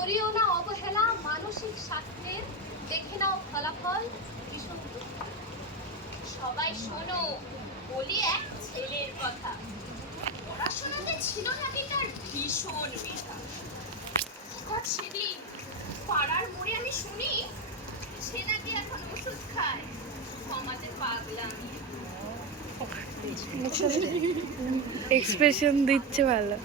করিও না অবহেলা মানসিক স্বাস্থ্যের, দেখে নাও ফলাফল ভীষণ দুঃখ। সবাই শোনো, বলি এক ছেলের কথা। পড়াশোনাতে ছিল নাকি তার ভীষণ মেধা। হঠাৎ সেদিন পাড়ার মোড়ে আমি শুনি সে নাকি এখন ওষুধ খায় সমাজে পাগলামি। এক্সপ্রেশন দিচ্ছে ভালো।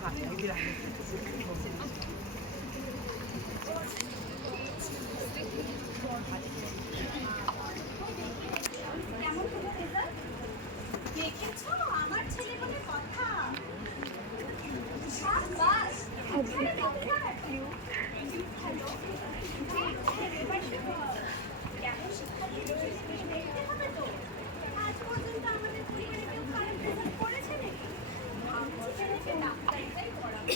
দেখেছো আমার ছেলে বলে কথা। সাবাস, এখানে কথা আছে। ভালো। কেমন শিক্ষা দিয়েছে দেখতে হবে তো। আজ পর্যন্ত আমাদের পরিবারে কেউ খারাপ রেজাল্ট করেছে নাকি? ভাবছি ছেলেকে ডাক্তারিটাই পড়াবো।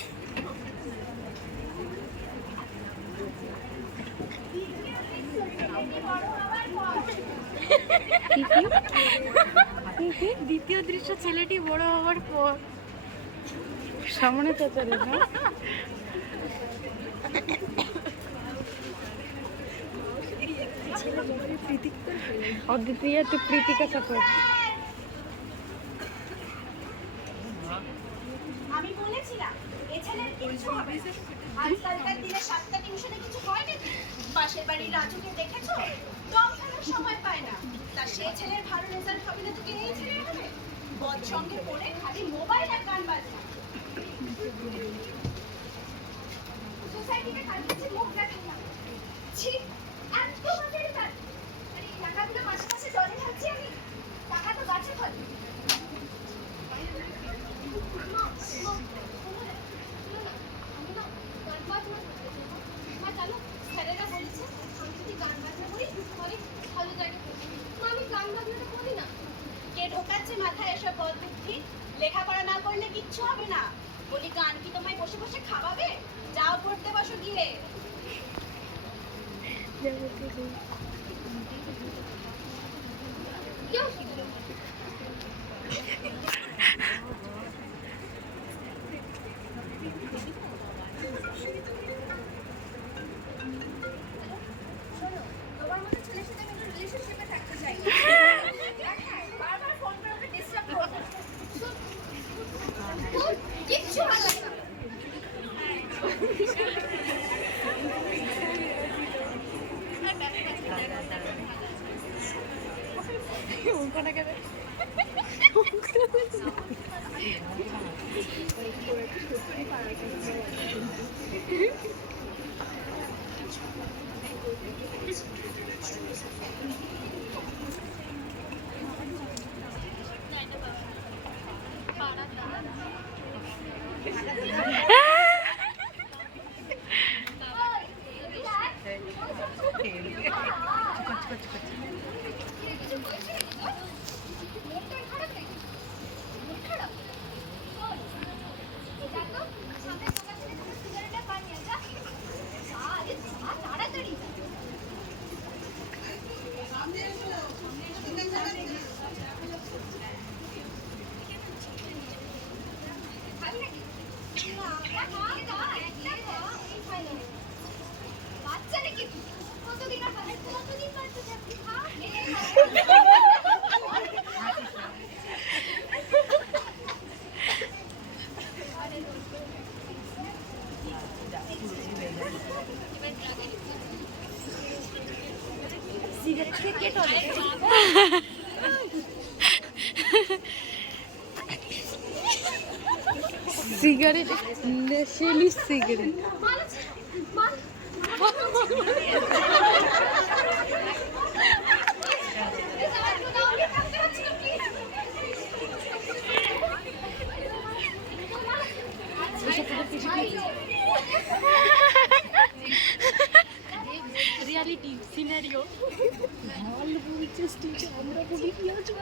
দ্বিতীয় দৃশ্য ছেলেটি বড় হওয়ার পর সামনে তো চলে না। অদ্বিতীয় তো প্রীতিকা সাপোর্ট। আমি বলেছিলাম এ ছেলের কিছু হবে না। আজকালকার দিনে 7টা টিউশনে কিছু হয় নাকি? পাশের বাড়ির রাজুকে দেখেছো? দম ফেলার সময় পায় না। তা সে ছেলের ভালো রেজাল্ট হবে না, তোকে এই ছেলের হবে? বদ সঙ্গে পড়ে খালি মোবাইল আর গান বাজনা। সোসাইটিতে কার কাছে মুখ দেখালাম? ছি, এত বাজে রেজাল্ট। আরে এই টাকাগুলো মাসে মাসে জলে ঢালছি আমি। টাকা তো গাছে ফলে। স্যারেরা বলেছে আমি যদি গান বাজনা করি অনেক ভালো জায়গায় পড়ি। আমি গান বাজনাটা করি না। কে ঢোকাচ্ছে মাথায় এসব বদ বুদ্ধি? লেখাপড়া না করলে কিচ্ছু হবে না। বলি গান কি তোমায় বসে বসে খাওয়াবে? যাও পড়তে বসো গিয়ে। কেউ শিখবে না। শোনো, তোমার মতো ছেলের সাথে আমি রিলেশনশিপে থাকতে চাই না। বারবার ফোন করে ওকে ডিস্টার্ব করো না। তোর কিচ্ছু ভালো লাগে না। বাচ্চা নাকি কতদিন আর কতদিন বাচ্চা থাকবি? সিগারেট, নেশালি সিগারেট। রিয়ালিটি সিনারিও ভালো বলছিস তুই, আমরা বলি কি আছে?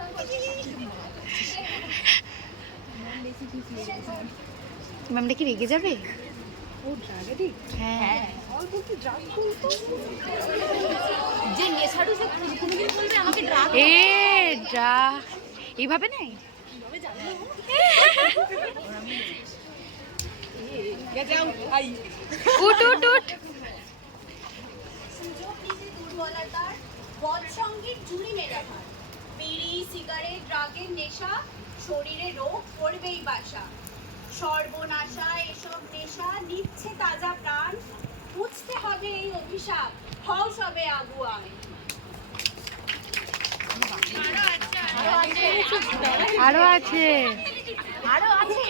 ম্যামটা কি রেগে যাবে? ও ড্রাগেডি? হ্যাঁ, অল্প কি ড্রাগ বলতো যে নেশাড়ু, সে কোনোদিন বলবে আমাকে ড্রাগ। এ ড্রাগ এইভাবে নাই। উঠ উঠ উঠ। গলা তার, বৎসঙ্গীর জুড়ি মেঘাভার। বিড়ি সিগারেট ড্রাগের নেশা, শরীরে রোগ করবেই বাসা। সর্বনাশা এসব নেশা নিচ্ছে তাজা প্রাণ, বুঝতে হবে এই অভিশাপ, হও সবে আগুয়ায়। আরো আছে আরো আছে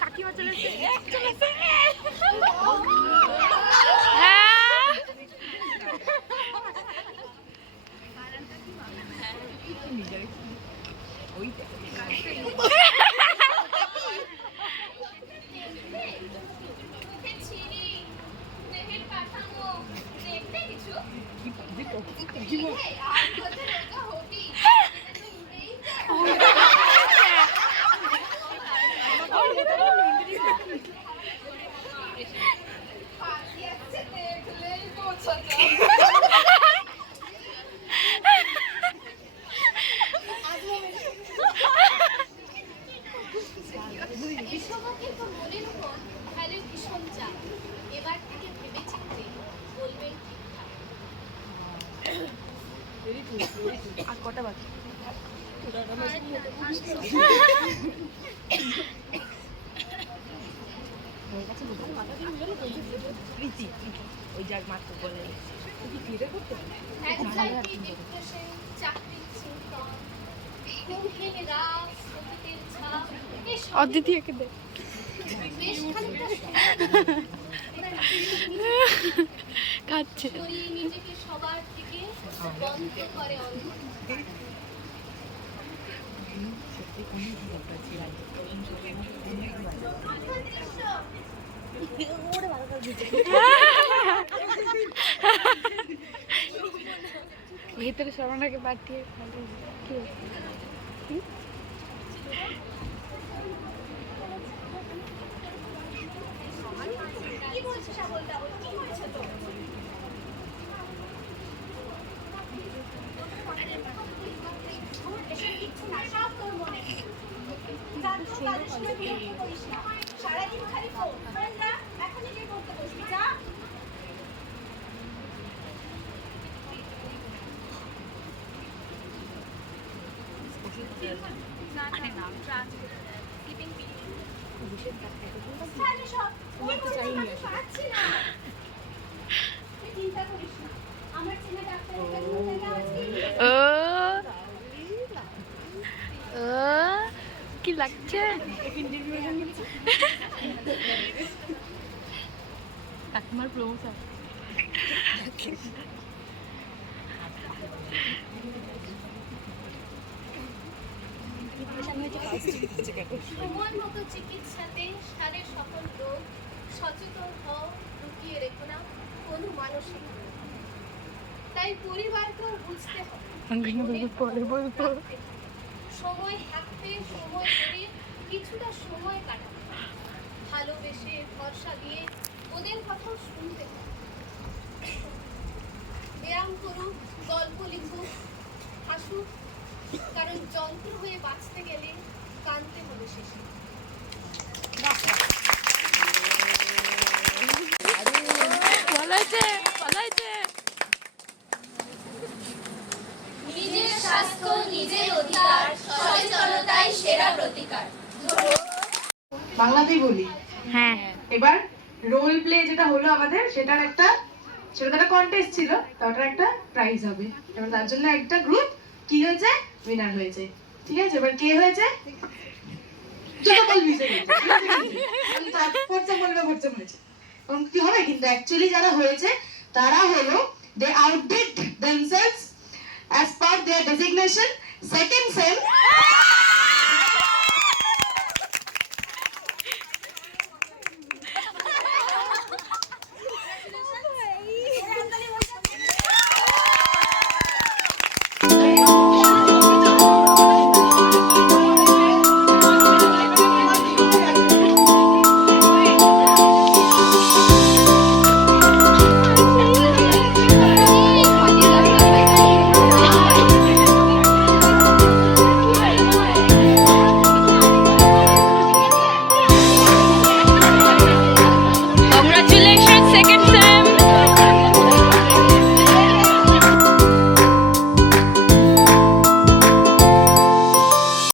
কাকিমা চলেছে মুখের ছিরি, দেহের কাঠামো, দেখতে কিছু? আর কত রোগা হবি, এটা তো উড়েই যায়। পাখি আসছে দেখলেই বোঝা যায়। এসবও কিন্তু মনের উপর ফেলে ভীষণ চাপ। এবার থেকে ভেবে চিনতে বলবেন ঠিকঠাক। আর কটা বাকি ওই যার মাত্র বলে অ্যাংজাইটি, ডিপ্রেশন, চাকরির চিন্তন, ঘুমহীন রাত, অতীতের ছাপ, এসব অদ্বিতীয়কে দে বেশ খানিকটা খাচ্ছে সরিয়ে নিজেকে সবার থেকে বন্ধ করে অন্ধকার। ভিতরে সবাইকে পাঠিয়ে কি কি বলছিস আবল তাবল? কি হয়েছে তোর? এসব কিচ্ছু না, সব তোর মনে। যা তো কাজের সময় বিরক্ত করিস না। সারাদিন খালি ফোন। ফোন না, এখনই গিয়ে পড়তে বসবি, যা। তাহলে সব ওই বলছে আমি পাচ্ছি না। তুই চিন্তা করিস না, আমার চেনা ডাক্তারের কাছে থেকে আজকেই নিয়ে যাবো। ও কি লাগছে কাকিমার প্রমোশন সময় মতো চিকিৎসাতে সারে সকল রোগ, সচেতন হও, লুকিয়ে রেখো না কোনো মানসিক রোগ। তাই পরিবারকেও বুঝতে হবে পরে বলবো সময় থাকতে সময় করে কিছুটা সময় কাটাতে হবে। ভালোবেসে ভরসা দিয়ে ওদের কথাও শুনতে হবে। ব্যায়াম করুক, গল্প লিখুক, হাসুক, কারণ যন্ত্র হয়ে বাঁচতে গেলে কাঁদতে হবে শেষে। নিজের স্বাস্থ্য নিজের অধিকার, সচেতনতাই সেরা প্রতিকার। বাংলাতেই বলি। হ্যাঁ এবার রোল প্লে যেটা হলো আমাদের, সেটা একটা কন্টেস্ট ছিল, তো ওটার একটা প্রাইজ হবে। এবার তার জন্য একটা গ্রুপ কি হয়েছে, উইনার হয়েছে। ঠিক আছে, এবার কে হয়েছে? যেটা বলবি সে হয়েছে। আমি তো ফোরসে বলবে ফোরসে হয়েছে। কারণ কি হবে, কিন্তু অ্যাকচুয়ালি যারা হয়েছে তারা হলো দে আউটডিড themselves as per their designation, second sem